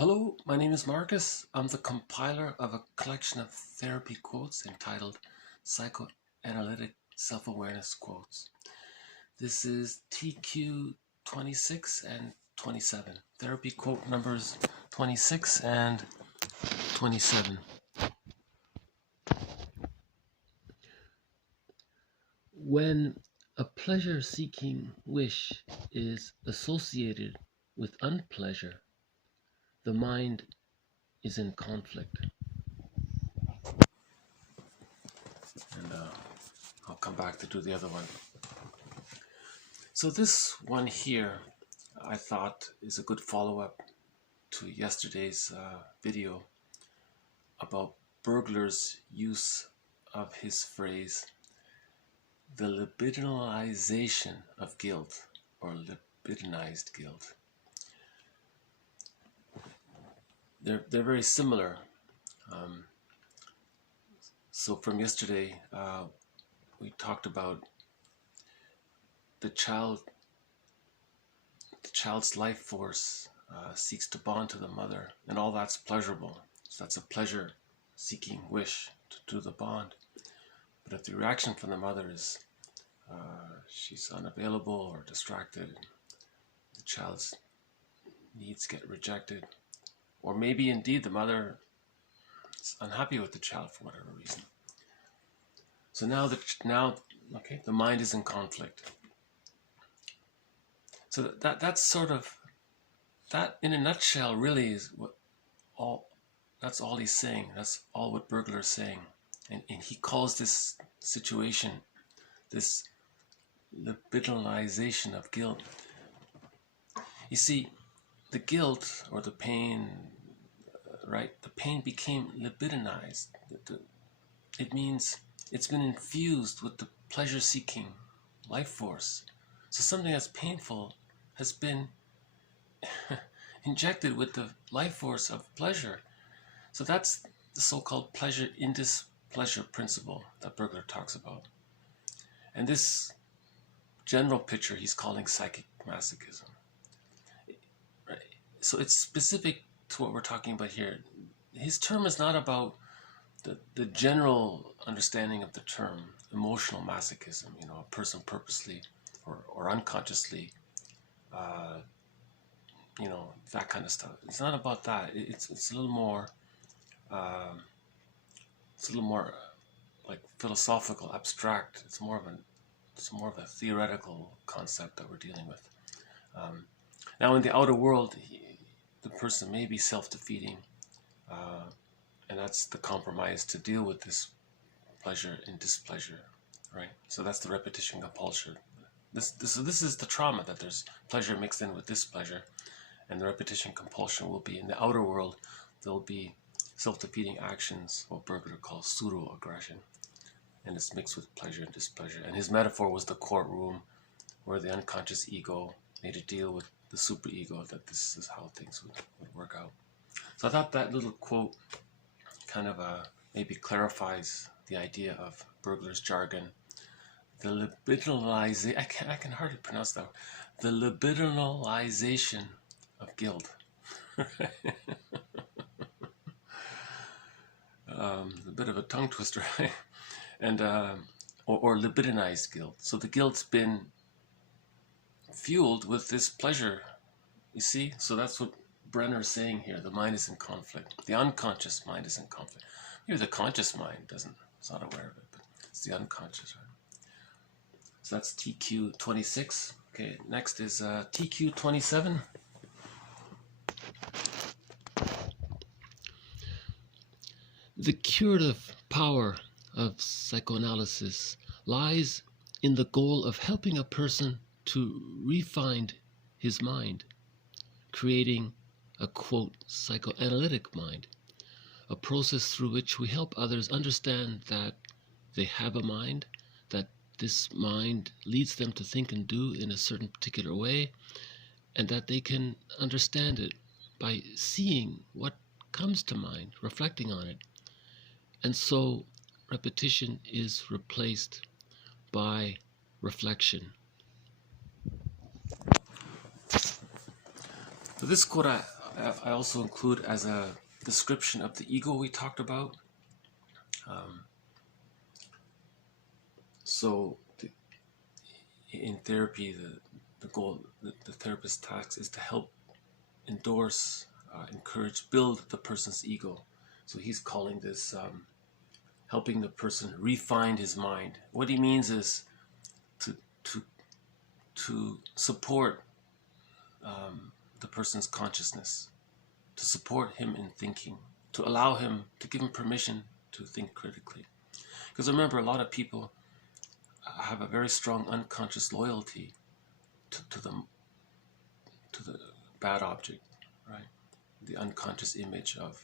Hello, my name is Marcus. I'm the compiler of a collection of therapy quotes entitled Psychoanalytic Self-Awareness Quotes. This is TQ 26 and 27. Therapy quote numbers 26 and 27. When a pleasure-seeking wish is associated with unpleasure, the mind is in conflict. And I'll come back to do the other one. So this one here, I thought, is a good follow-up to yesterday's video about Bergler's use of his phrase, the libidinalization of guilt, or libidinized guilt. They're very similar. So from yesterday, we talked about the child's life force seeks to bond to the mother, and all that's pleasurable. So that's a pleasure-seeking wish to do the bond. But if the reaction from the mother is she's unavailable or distracted, the child's needs get rejected, or maybe indeed the mother is unhappy with the child for whatever reason. So now the mind is in conflict. So that's sort of, that in a nutshell really is that's all he's saying. That's all what Bergler is saying. And he calls this situation, this libidinalization of guilt. You see, the guilt or the pain, right? The pain became libidinized. It means it's been infused with the pleasure-seeking life force. So something that's painful has been injected with the life force of pleasure. So that's the so-called pleasure in displeasure principle that Bergler talks about. And this general picture he's calling psychic masochism. So it's specific to what we're talking about here. His term is not about the general understanding of the term emotional masochism, a person purposely or unconsciously, that kind of stuff. It's not about that. It's a little more, like philosophical, abstract. It's more of a theoretical concept that we're dealing with. Now, in the outer world, the person may be self-defeating, and that's the compromise to deal with this pleasure and displeasure, right? So that's the repetition compulsion. This is the trauma, that there's pleasure mixed in with displeasure, and the repetition compulsion will be in the outer world. There'll be self-defeating actions, what Bergler calls pseudo-aggression, and it's mixed with pleasure and displeasure. And his metaphor was the courtroom, where the unconscious ego made a deal with the superego that this is how things would work out. So I thought that little quote kind of maybe clarifies the idea of Bergler's jargon. The libidinalization, I can hardly pronounce that word. The libidinalization of guilt. A bit of a tongue twister, right? And or libidinized guilt. So the guilt's been fueled with this pleasure, you see? So that's what Brenner is saying here. The mind is in conflict. The unconscious mind is in conflict. Maybe the conscious mind is not aware of it, but it's the unconscious, right? So that's TQ 26. Okay, next is TQ 27. The curative power of psychoanalysis lies in the goal of helping a person to refine his mind, creating a, quote, psychoanalytic mind, a process through which we help others understand that they have a mind, that this mind leads them to think and do in a certain particular way, and that they can understand it by seeing what comes to mind, reflecting on it. And so repetition is replaced by reflection. So this quote I I also include as a description of the ego we talked about. So in therapy, the goal, the therapist's task is to help endorse, encourage, build the person's ego. So he's calling this helping the person refine his mind. What he means is to support the person's consciousness, to support him in thinking, to allow him, to give him permission to think critically. Because remember, a lot of people have a very strong unconscious loyalty to the bad object, right? The unconscious image of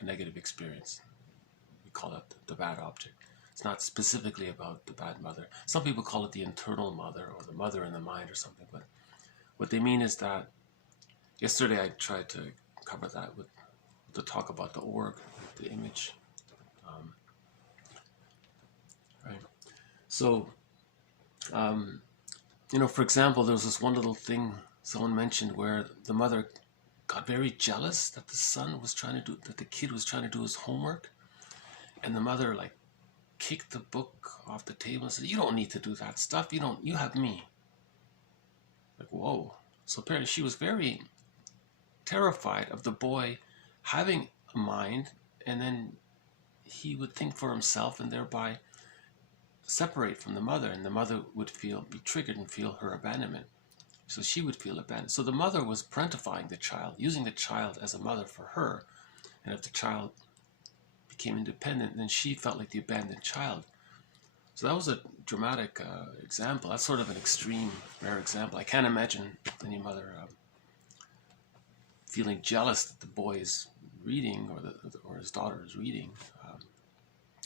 a negative experience. We call it the bad object. It's not specifically about the bad mother. Some people call it the internal mother or the mother in the mind or something, but what they mean is that yesterday I tried to cover that with to talk about the org, the image. Right. So, for example, there was this one little thing someone mentioned where the mother got very jealous that the kid was trying to do his homework, and the mother like kicked the book off the table and said, "You don't need to do that stuff. You have me." Like, whoa. So apparently she was very terrified of the boy having a mind, and then he would think for himself and thereby separate from the mother, and the mother would be triggered and feel her abandonment. So she would feel abandoned. So the mother was parentifying the child, using the child as a mother for her, and if the child became independent, then she felt like the abandoned child. So that was a dramatic example. That's sort of an extreme, rare example. I can't imagine any mother feeling jealous that the boy is reading or his daughter is reading.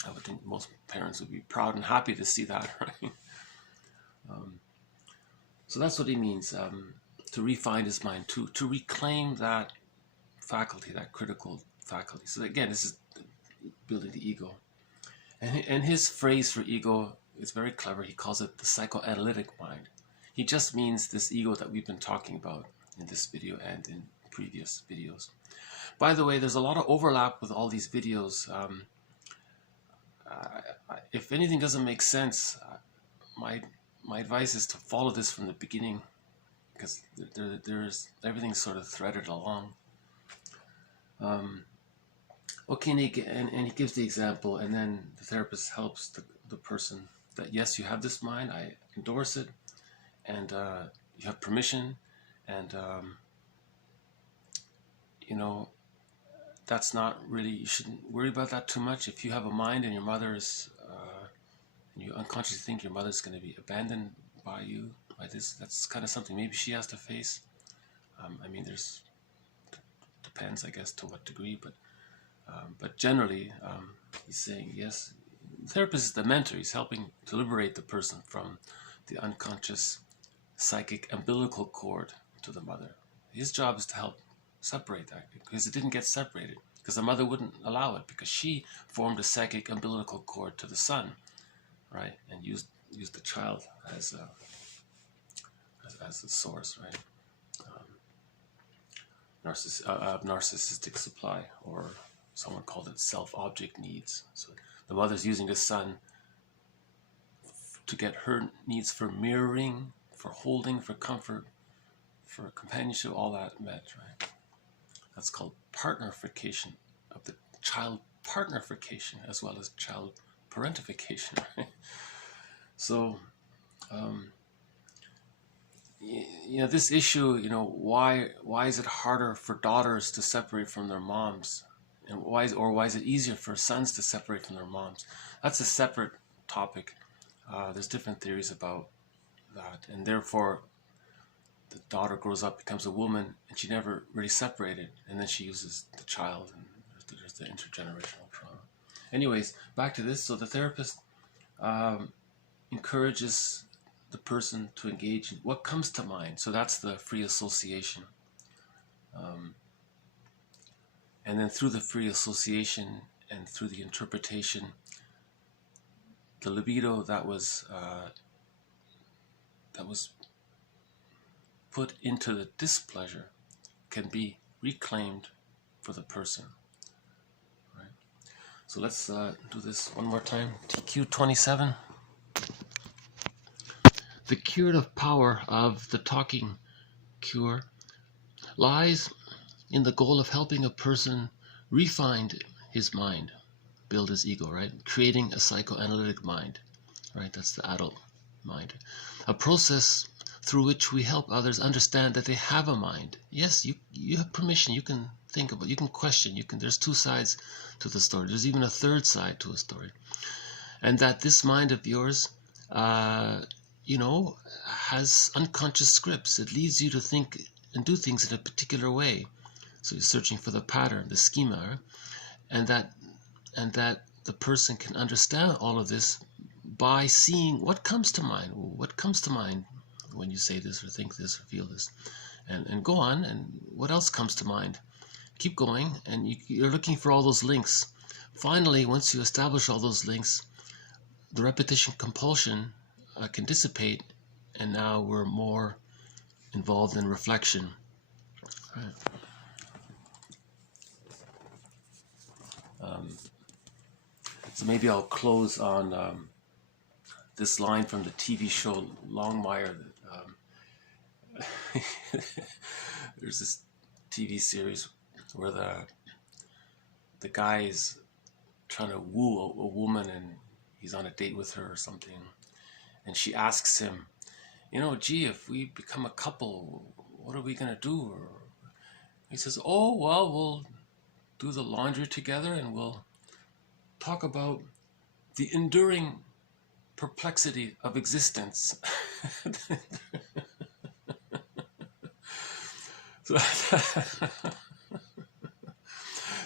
I would think most parents would be proud and happy to see that, right? So that's what he means, to refine his mind, to reclaim that faculty, that critical faculty. So again, this is building the ego. And his phrase for ego is very clever. He calls it the psychoanalytic mind. He just means this ego that we've been talking about in this video and in previous videos. By the way, there's a lot of overlap with all these videos. If anything doesn't make sense, my advice is to follow this from the beginning, because there's everything's sort of threaded along. Okay, and he gives the example, and then the therapist helps the person that, yes, you have this mind, I endorse it, and you have permission, and that's not really, you shouldn't worry about that too much. If you have a mind and your mother's, and you unconsciously think your mother's going to be abandoned by you, by this, that's kind of something maybe she has to face. Depends, I guess, to what degree, but generally, he's saying, yes, the therapist is the mentor. He's helping to liberate the person from the unconscious psychic umbilical cord to the mother. His job is to help separate that, because it didn't get separated, because the mother wouldn't allow it, because she formed a psychic umbilical cord to the son, right, and used the child as the source, right, narcissistic supply, or someone called it self-object needs. So the mother's using the son to get her needs for mirroring, for holding, for comfort, for companionship, all that met, right? That's called partnerification of the child, partnerification as well as child parentification, right? So, this issue, why is it harder for daughters to separate from their moms, and why is it easier for sons to separate from their moms? That's a separate topic. There's different theories about that, and therefore the daughter grows up, becomes a woman, and she never really separated, and then she uses the child, and there's the intergenerational trauma. Anyways, back to this. So the therapist encourages the person to engage in what comes to mind. So that's the free association. And then through the free association and through the interpretation, the libido that was put into the displeasure can be reclaimed for the person. Right? So let's do this one more time. TQ 27. The curative power of the talking cure lies in the goal of helping a person refine his mind, build his ego, right? Creating a psychoanalytic mind, right? That's the adult mind. A process through which we help others understand that they have a mind. Yes, you have permission. You can think about, you can question, there's two sides to the story. There's even a third side to a story. And that this mind of yours, has unconscious scripts. It leads you to think and do things in a particular way. So you're searching for the pattern, the schema, and that the person can understand all of this by seeing what comes to mind. What comes to mind when you say this or think this or feel this, and go on. And what else comes to mind? Keep going, and you're looking for all those links. Finally, once you establish all those links, the repetition compulsion can dissipate, and now we're more involved in reflection. Right. So maybe I'll close on this line from the TV show Longmire. There's this TV series where the guy is trying to woo a woman, and he's on a date with her or something, and she asks him, gee, if we become a couple, what are we gonna do? Or he says, oh, well, we'll do the laundry together, and we'll talk about the enduring perplexity of existence.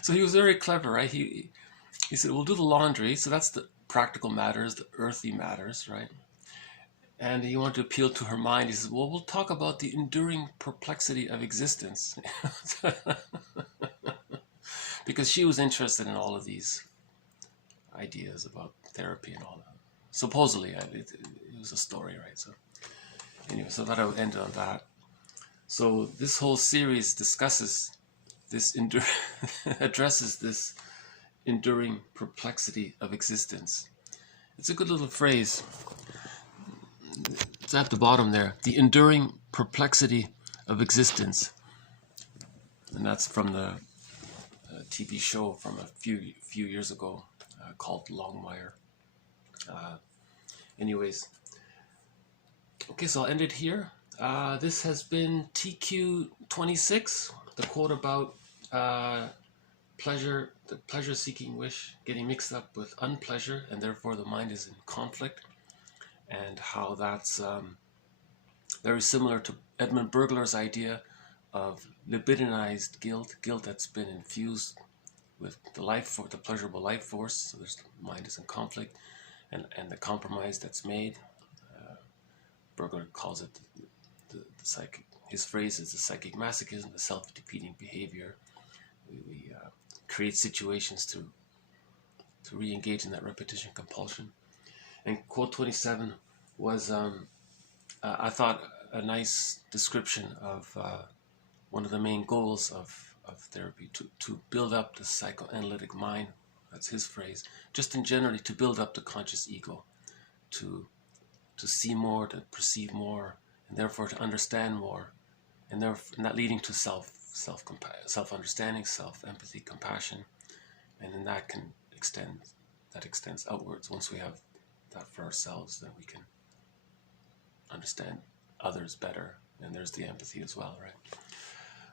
So he was very clever, right? He said, we'll do the laundry. So that's the practical matters, the earthy matters, right? And he wanted to appeal to her mind. He says, well, we'll talk about the enduring perplexity of existence. Because she was interested in all of these ideas about therapy and all that. Supposedly, it was a story, right? So anyway, so I thought I would end on that. So this whole series discusses this, addresses this enduring perplexity of existence. It's a good little phrase. It's at the bottom there. The enduring perplexity of existence. And that's from the TV show from a few years ago called Longmire. Anyways. Okay, so I'll end it here. This has been TQ 26, the quote about pleasure, the pleasure-seeking wish getting mixed up with unpleasure, and therefore the mind is in conflict, and how that's very similar to Edmund Burglar's idea of libidinized guilt that's been infused with the pleasurable life force. So the mind is in conflict, and the compromise that's made. Burglar calls it the psychic. His phrase is the psychic masochism, the self-defeating behavior. We create situations to re-engage in that repetition compulsion. And quote 27 was, I thought, a nice description of one of the main goals of therapy, to build up the psychoanalytic mind. That's his phrase. Just in generally, to build up the conscious ego, to see more, to perceive more, and therefore to understand more, and that leading to self-understanding, self-empathy, compassion, and then that extends outwards. Once we have that for ourselves, then we can understand others better, and there's the empathy as well, right?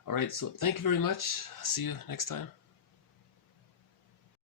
All right, so thank you very much. See you next time.